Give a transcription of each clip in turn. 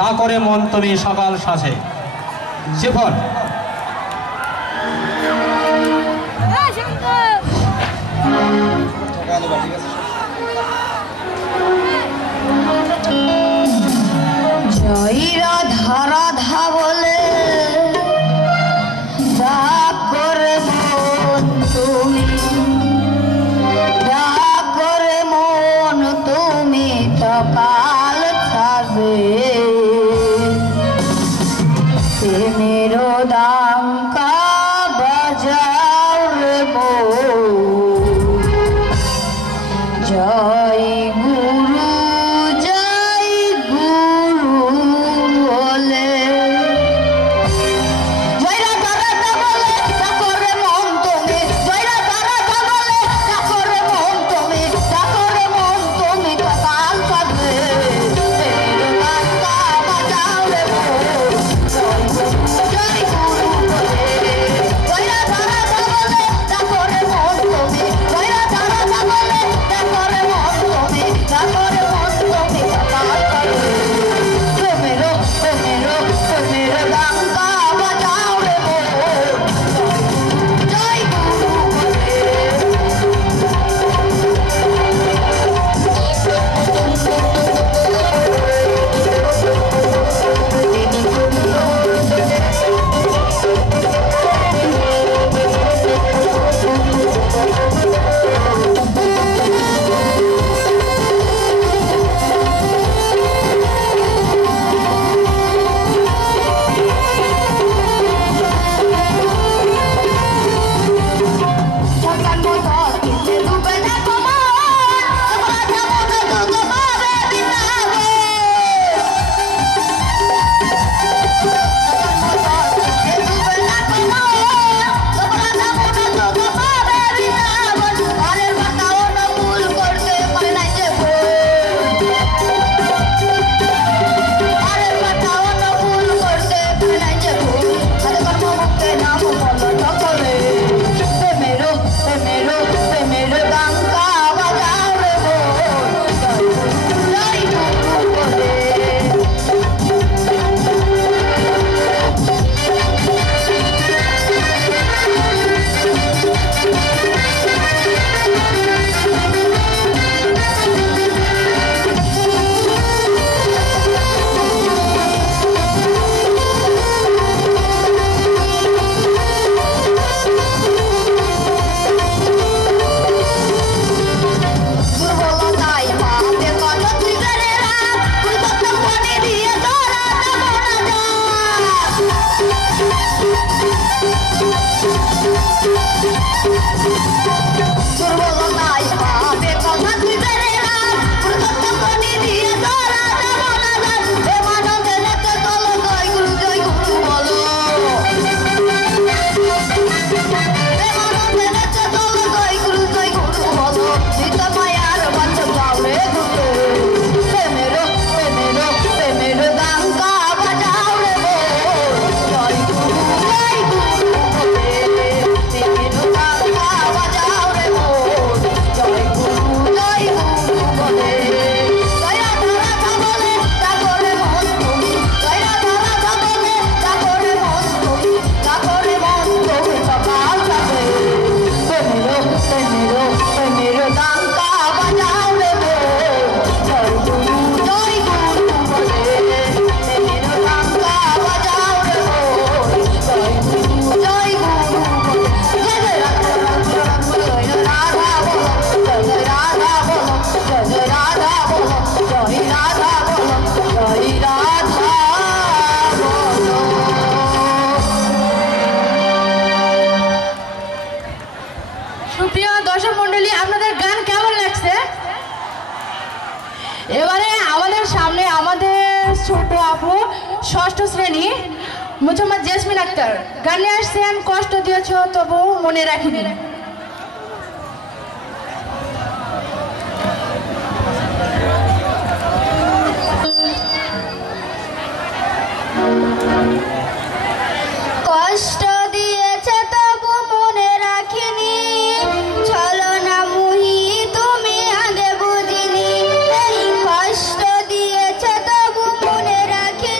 না করে মন তুমি সকাল সাজে জীবন জয় রাধা রাধা বলে ডাক করে মন তুমি, ডাক করে মন তুমি সকাল সাজে মেরো ডাঙ্কা বাজাও রে মন। জয় গুরু জয় গুরু বলে জয় রাধা রাধা বলে ডাকরে মন তুমি, জয় রাধা রাধা বলে ডাকরে মন তুমি, ডাকরে মন তুমি সকাল সাজে মেরো ডাঙ্কা বাজাও রে মন। জয় গুরু বলে জয় রাধা রাধা বলে ডাকরে মন তুমি, জয় রাধা রাধা বলে ডাকরে মন তুমি, ডাকরে মন তুমি সকাল সাজে মেরো মেরো ডাঙ্কা বাজাও রে মন। জয় গুরু বলে ঢাকার মতো কিসে ডুবে দেখো মন, তোমরা যাবো না তো তোমারে বিনাবে। ঢাকার মতো কিসে ডুবে দেখো মন, তোমরা যাবো না তো তোমারে বিনাবে। ঘরের বাতা অনুকূল করতে পারে না যে ভুল, ঘরের বাতা অনুকূল করতে পারে না যে ভুল। হাতে কর্ম মুখে নাম বলো সকলে মেরো মেরো ডাঙ্কা বাজাও রে মন। জয় গুরু বলে দুর্বলতায় পাপে কত ত্রিকারে রাত, পরিবর্তন মনে দিয়ে ধরা যাব না দুর্বলতায় পাপে কত ত্রিকারে রাত, পরিবর্তন মনে দিয়ে ধরা যাব না এ মানবে নেতে চলো জয় গুরু বলো। এ মানবে নেতে চলো জয় গুরু বলো। নিত মায়ার বাচ্চ যাও রে ঘুরে মেরো ডাঙ্কা বাজাও রে মন। জয় গুরু বলে মেরো ডাঙ্কা বাজাও রে মন। জয় গুরু বলে জয় রাধা রাধা বলে ডাকরে মন তুমি, জয় রাধা রাধা বলে ডাকরে মন তুমি, ডাকরে মন তুমি সকাল সাজে মেরো ডাঙ্কা বাজাও রে মন। জয় গুরু বলে মেরো ডাঙ্কা বাজাও রে মন। জয় গুরু বলে জয় রাধা বলো, জয় রাধা বলো, জয় রাধা বলো, জয় রাধা বলো, জয় রাধা বলো, জয় রাধা বলো। সুপ্রিয় দর্শক মন্ডলী, আপনাদের গান কেমন লাগছে? এবারে আমাদের সামনে আমাদের ছোট আপু ষষ্ঠ শ্রেণী মোহাম্মদ জেসমিন আক্তার গান নিয়ে আসছেন। কষ্ট দিয়েছ তবু মনে রাখিনি। কষ্ট দিয়েছে তবু মনে রাখিনি, ছলনা মুহি তুমি আগে বুঝিনি। এই কষ্ট দিয়েছে তবু মনে রাখিনি।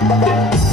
রে